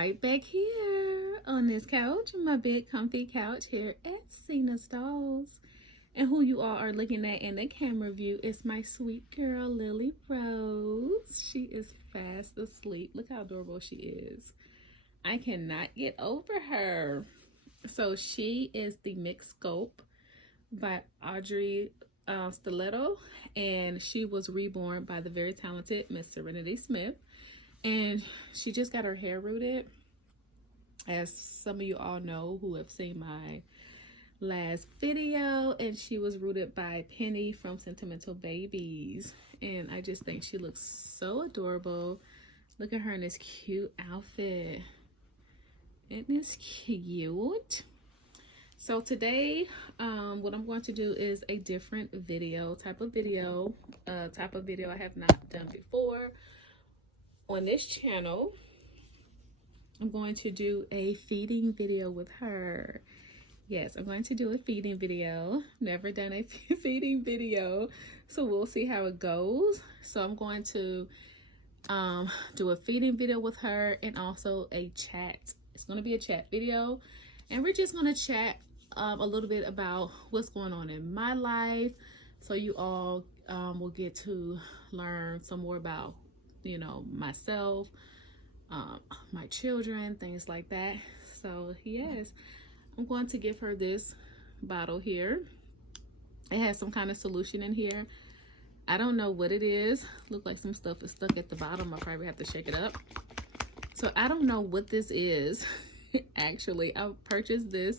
right back here on this couch, my big comfy couch here at Cena's Dolls. And who you all are looking at in the camera view is my sweet girl, Lily Rose. She is fast asleep. Look how adorable she is. I cannot get over her. So she is the Mixed Scope by Audrey Stiletto, and she was reborn by the very talented Miss Serenity Smith. And she just got her hair rooted, as some of you all know who have seen my last video, and she was rooted by Penny from Sentimental Babies. And I just think she looks so adorable. Look at her in this cute outfit. Isn't this cute? So today what I'm going to do is a different type of video I have not done before on this channel. I'm going to do a feeding video with her. Yes, I'm going to do a feeding video. Never done a feeding video, so we'll see how it goes. So I'm going to do a feeding video with her, and also a chat. It's going to be a chat video, and we're just going to chat a little bit about what's going on in my life, so you all will get to learn some more about, you know, myself, my children, things like that. So yes, I'm going to give her this bottle here. It has some kind of solution in here. I don't know what it is. Look like some stuff is stuck at the bottom. I'll probably have to shake it up. So I don't know what this is. Actually, I purchased this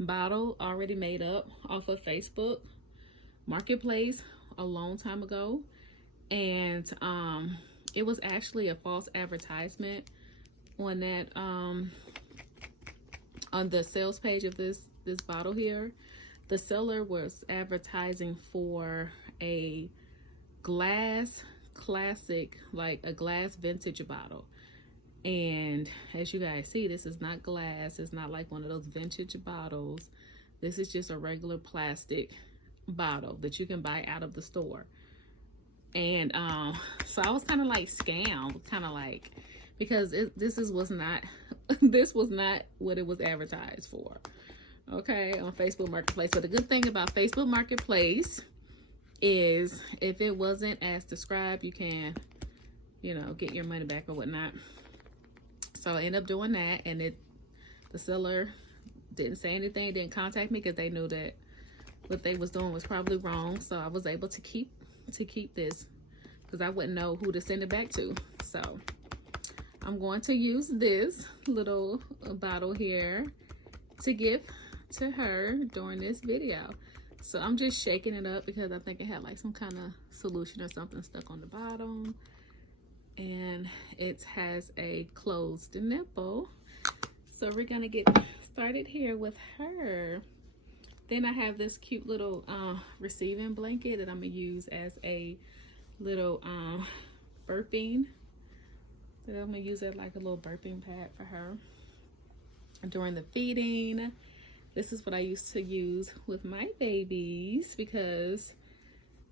bottle already made up off of Facebook Marketplace a long time ago, and it was actually a false advertisement on that on the sales page of this bottle here. The seller was advertising for a glass classic, like a glass vintage bottle. And as you guys see, this is not glass. It's not like one of those vintage bottles. This is just a regular plastic bottle that you can buy out of the store. And so I was kind of like scammed, kind of like, because this was not what it was advertised for. Okay, on Facebook Marketplace. So the good thing about Facebook Marketplace is if it wasn't as described, you can, you know, get your money back or whatnot. So I ended up doing that, and the seller didn't say anything, didn't contact me, because they knew that what they was doing was probably wrong. So I was able to keep this, because I wouldn't know who to send it back to. So I'm going to use this little bottle here to give to her during this video. So I'm just shaking it up because I think it had like some kind of solution or something stuck on the bottom. And it has a closed nipple. So we're gonna get started here with her. Then I have this cute little receiving blanket that I'm gonna use as a little burping. So I'm gonna use it like a little burping pad for her during the feeding. This is what I used to use with my babies, because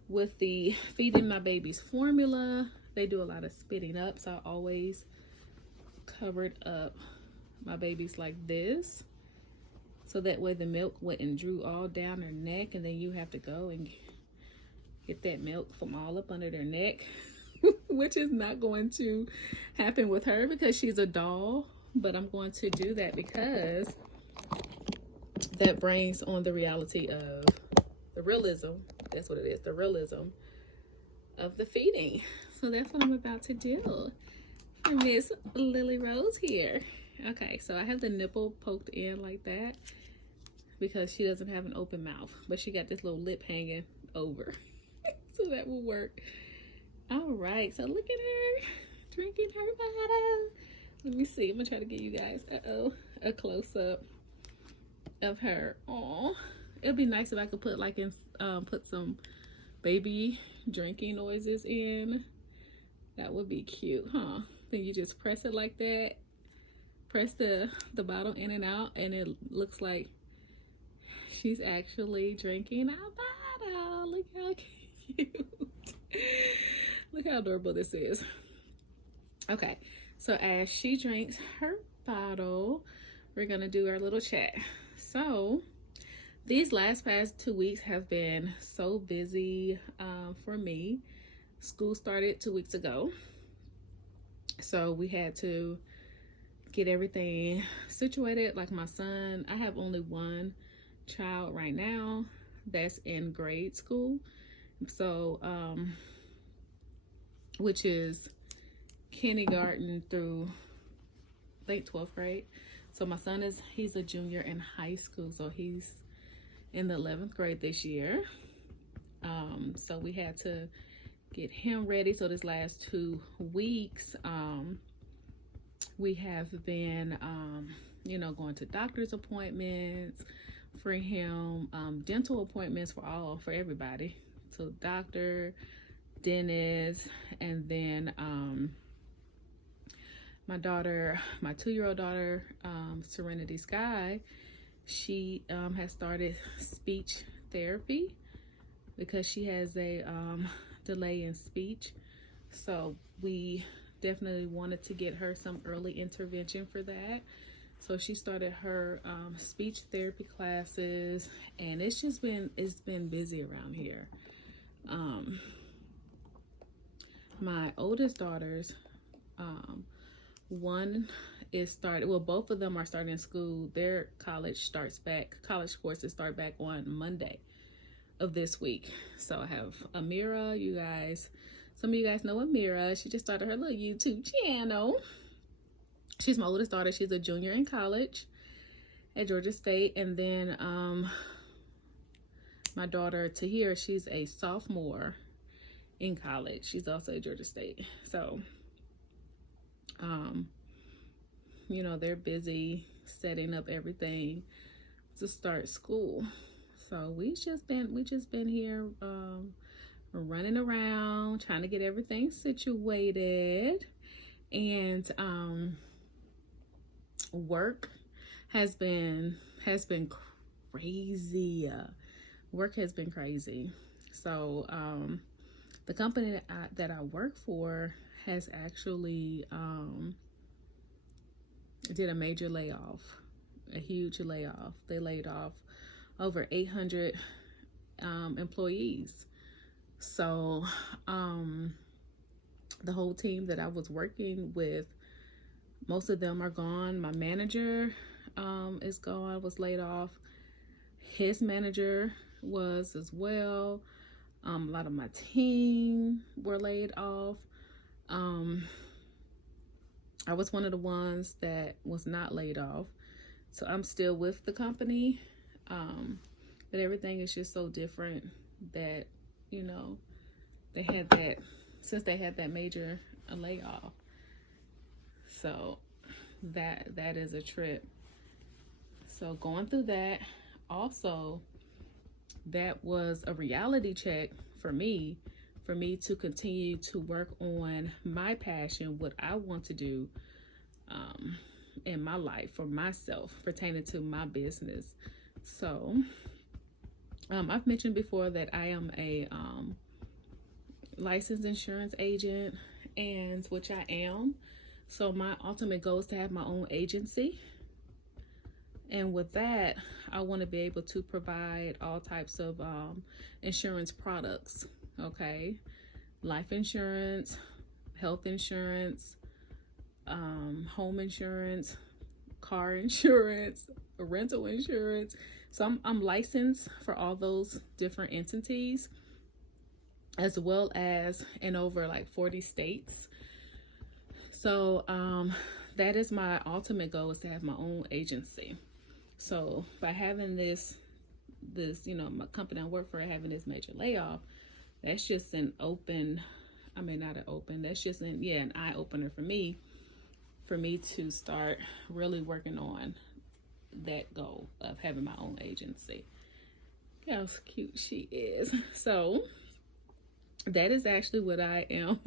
with the feeding my babies formula, they do a lot of spitting up. So I always covered up my babies like this, so that way the milk wouldn't drew all down their neck, and then you have to go and get that milk from all up under their neck, which is not going to happen with her because she's a doll. But I'm going to do that because that brings on the reality of the realism. That's what it is, the realism of the feeding. So that's what I'm about to do for Miss Lily Rose here. Okay, so I have the nipple poked in like that because she doesn't have an open mouth, but she got this little lip hanging over. So that will work. All right, so look at her drinking her bottle. Let me see, I'm gonna try to get you guys a close-up of her. Oh, it'd be nice if I could put like in put some baby drinking noises in. That would be cute, huh? Then you just press it like that, press the bottle in and out, and it looks like she's actually drinking a bottle. Look how cute. Look how adorable this is. Okay, so as she drinks her bottle. We're gonna do our little chat. So these past 2 weeks have been so busy for me. School started 2 weeks ago, so we had to get everything situated. Like my son, I have only one child right now that's in grade school, so which is kindergarten through late 12th grade. So my son he's a junior in high school, so he's in the 11th grade this year. So we had to get him ready. So this last 2 weeks, we have been, going to doctor's appointments for him, dental appointments for everybody. So doctor, dentist, and then my 2-year-old daughter, Serenity Sky, she has started speech therapy because she has a delay in speech. So we definitely wanted to get her some early intervention for that. So she started her speech therapy classes, and it's been busy around here. My oldest daughters, one is started, well, both of them are starting school. Their college courses start back on Monday of this week. So I have Amira. Some of you guys know Amira. She just started her little YouTube channel. She's my oldest daughter. She's a junior in college at Georgia State. And then my daughter Tahira, she's a sophomore in college. She's also at Georgia State. So they're busy setting up everything to start school. So we just been here running around trying to get everything situated, and work has been crazy. Work has been crazy. So the company that I work for has actually did a major layoff, a huge layoff. They laid off over 800 employees. So the whole team that I was working with, most of them are gone. My manager is gone, was laid off. His manager was as well. A lot of my team were laid off. I was one of the ones that was not laid off. So I'm still with the company. But everything is just so different that, they had that major layoff. So that is a trip. So going through that, also, that was a reality check for me to continue to work on my passion, what I want to do in my life for myself, pertaining to my business. So I've mentioned before that I am a licensed insurance agent, and which I am. So my ultimate goal is to have my own agency. And with that, I want to be able to provide all types of insurance products, okay? Life insurance, health insurance, home insurance, car insurance, rental insurance. So I'm licensed for all those different entities, as well as in over like 40 states. So that is my ultimate goal, is to have my own agency. So by having this, my company I work for having this major layoff, that's just an eye opener for me to start really working on that goal of having my own agency. How cute she is. So that is actually what I am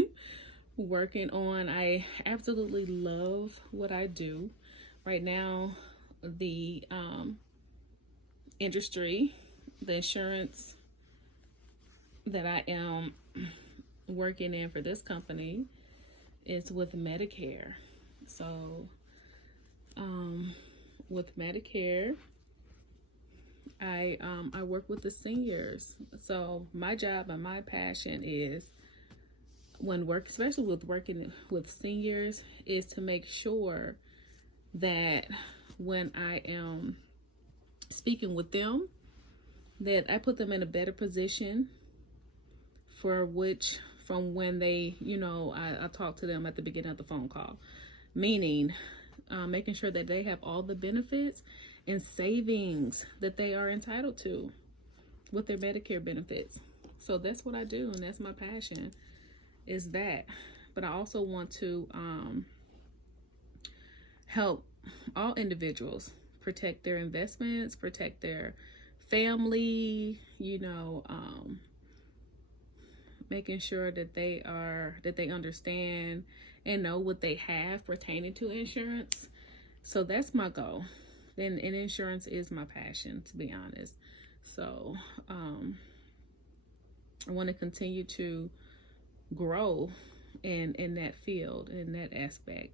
working on. I absolutely love what I do. Right now, the industry, the insurance that I am working in for this company is with Medicare. So with Medicare. I work with the seniors. So my job and my passion is especially with working with seniors, is to make sure that when I am speaking with them, that I put them in a better position from when they, I talk to them at the beginning of the phone call, meaning making sure that they have all the benefits and savings that they are entitled to with their Medicare benefits. So that's what I do, and that's my passion, is that. But I also want to help all individuals protect their investments, protect their family, making sure that they understand and know what they have pertaining to insurance. So that's my goal. And insurance is my passion, to be honest. So I want to continue to grow in that field, in that aspect,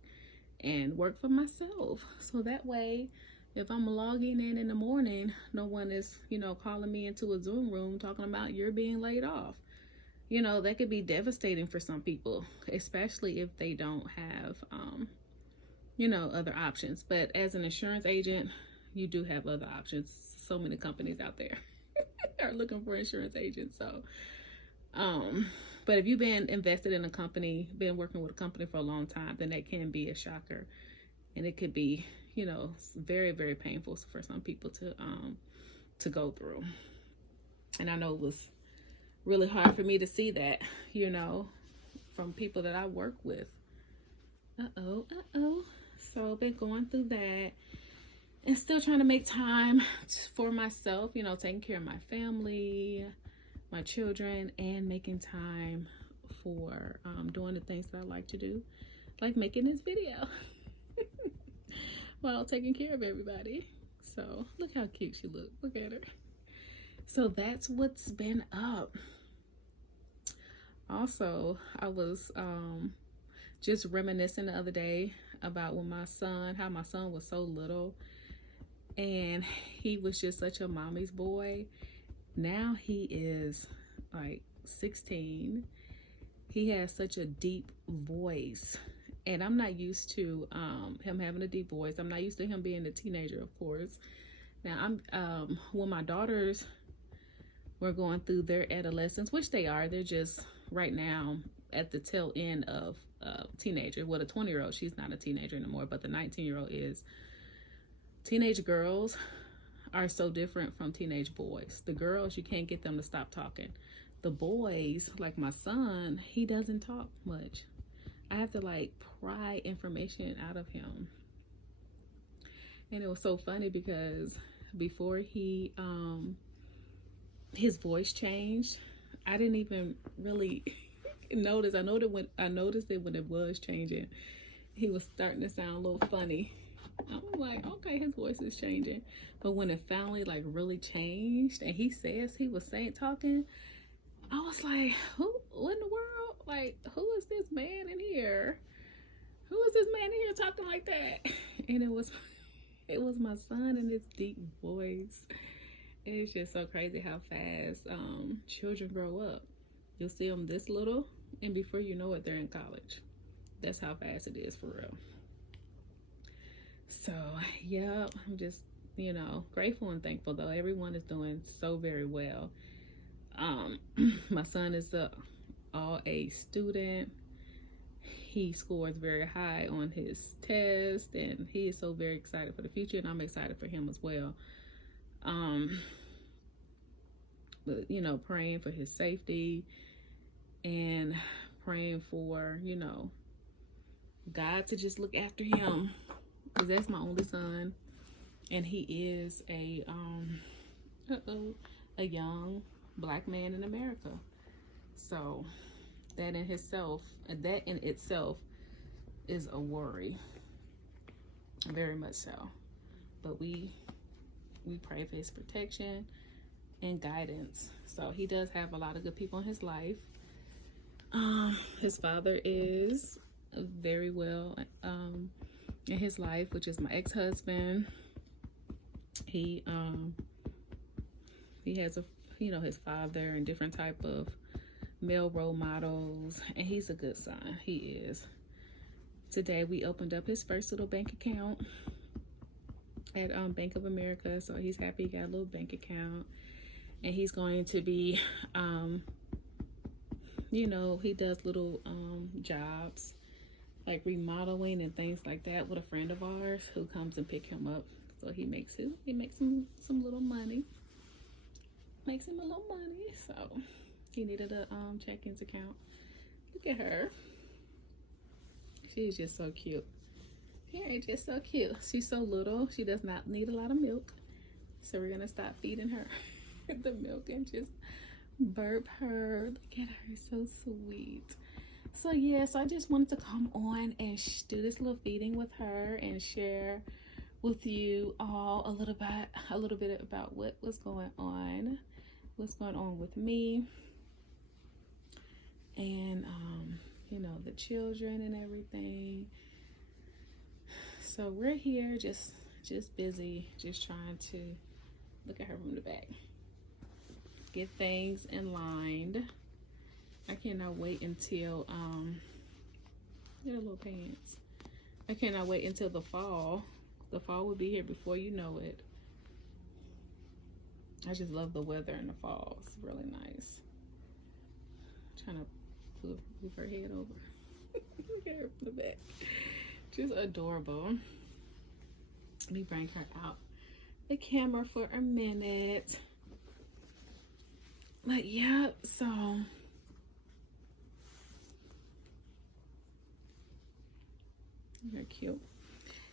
and work for myself. So that way, if I'm logging in the morning, no one is, calling me into a Zoom room talking about you're being laid off. That could be devastating for some people, especially if they don't have, other options. But as an insurance agent, you do have other options. So many companies out there are looking for insurance agents. So, but if you've been invested in a company, been working with a company for a long time, then that can be a shocker. And it could be, very, very painful for some people to go through. And I know it was really hard for me to see that, from people that I work with. So I've been going through that and still trying to make time for myself, taking care of my family, my children, and making time for doing the things that I like to do, like making this video while taking care of everybody. So look how cute she looks. Look at her. So that's what's been up. Also, I was just reminiscing the other day about how my son was so little, and he was just such a mommy's boy. Now he is like 16. He has such a deep voice, and I'm not used to him having a deep voice. I'm not used to him being a teenager, of course. Now when my daughters were going through their adolescence, which they're just right now at the tail end of teenager. Well, the 20-year-old, she's not a teenager anymore, but the 19-year-old is. Teenage girls are so different from teenage boys. The girls, you can't get them to stop talking. The boys, like my son, he doesn't talk much. I have to pry information out of him. And it was so funny because before his voice changed, I didn't even really notice. I noticed it when it was changing. He was starting to sound a little funny. I was like, okay, his voice is changing. But when it finally really changed and he says he was talking, I was like, what in the world? Who is this man in here? Who is this man in here talking like that? And it was my son and his deep voice. It's just so crazy how fast children grow up. You'll see them this little, and before you know it, they're in college. That's how fast it is, for real. So, yeah, I'm just, grateful and thankful, though. Everyone is doing so very well. My son is a all-A student. He scores very high on his test, and he is so very excited for the future, and I'm excited for him as well. But, praying for his safety and praying for, God to just look after him, because that's my only son, and he is a young Black man in America. So that in itself is a worry, very much so. But we pray for his protection and guidance. So he does have a lot of good people in his life. His father is very well in his life, which is my ex-husband. He has his father and different type of male role models, and he's a good son. He is. Today we opened up his first little bank account at Bank of America, so he's happy he got a little bank account, and he's going to be he does little jobs like remodeling and things like that with a friend of ours who comes and pick him up. So he makes him some little money. Makes him a little money. So he needed a check-ins account. Look at her. She's just so cute. She's just so cute. She's so little. She does not need a lot of milk. So we're gonna stop feeding her the milk and just burp her. Look at her, so sweet. So yeah, so I just wanted to come on and do this little feeding with her and share with you all a little bit about what's going on with me, and the children and everything. So we're here just busy, just trying to look at her from the back, get things in line. I cannot wait until get a little pants. I cannot wait until the fall. The fall will be here before you know it. I just love the weather in the fall. It's really nice. I'm trying to move her head over. Look at her from the back. Just adorable. Let me bring her out the camera for a minute. But yeah, so they're cute.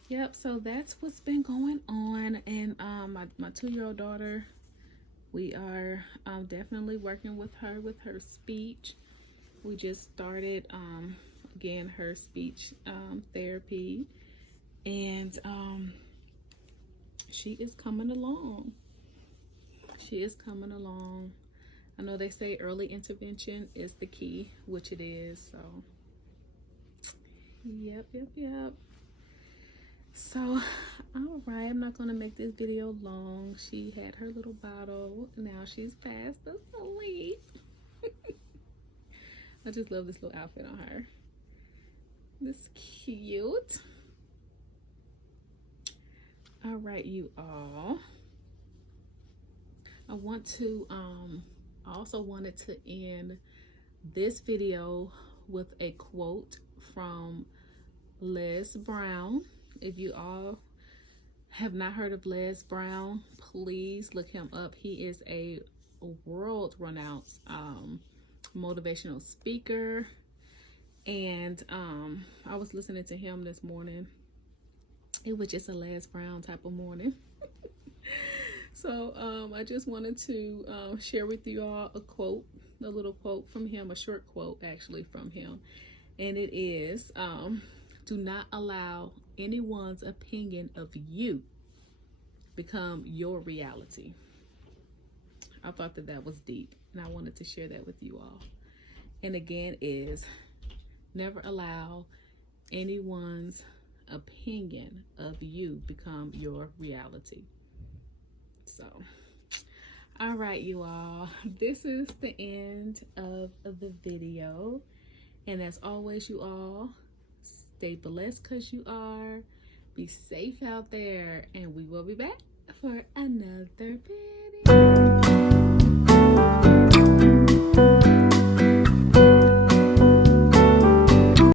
Yep, so that's what's been going on. And my 2-year-old daughter, we are definitely working with her speech. We just started again her speech therapy, and she is coming along. I know they say early intervention is the key, which it is. So yep. So all right, I'm not gonna make this video long. She had her little bottle. Now she's fast asleep. I just love this little outfit on her. This cute. All right, you all. I also wanted to end this video with a quote from Les Brown. If you all have not heard of Les Brown, please look him up. He is a world-renowned motivational speaker, and I was listening to him this morning. It was just a Les Brown type of morning. So I just wanted to share with you all a little quote from him, a short quote actually from him, and it is, do not allow anyone's opinion of you become your reality. I thought that was deep, and I wanted to share that with you all. And again, is never allow anyone's opinion of you become your reality. So all right, you all, this is the end of the video, and as always, you all, stay blessed because you are. Be safe out there, and we will be back for another video.